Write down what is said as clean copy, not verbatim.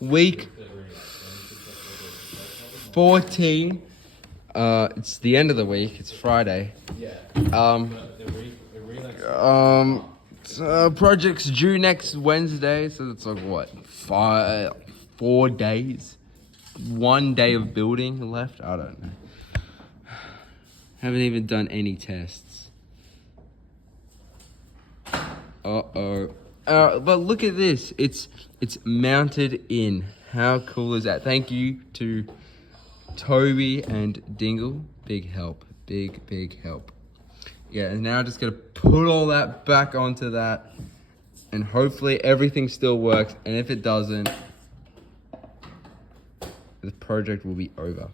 Week 14. It's the end of the week. It's Friday. Project's due next Wednesday, so it's like what, 4 days? 1 day of building left? I don't know. Haven't even done any tests. But look at this. It's mounted in. How cool is that? Thank you to Toby and Dingle. Big help. Big help. Yeah, and now I'm just gonna put all that back onto that, and hopefully everything still works. And if it doesn't, the project will be over.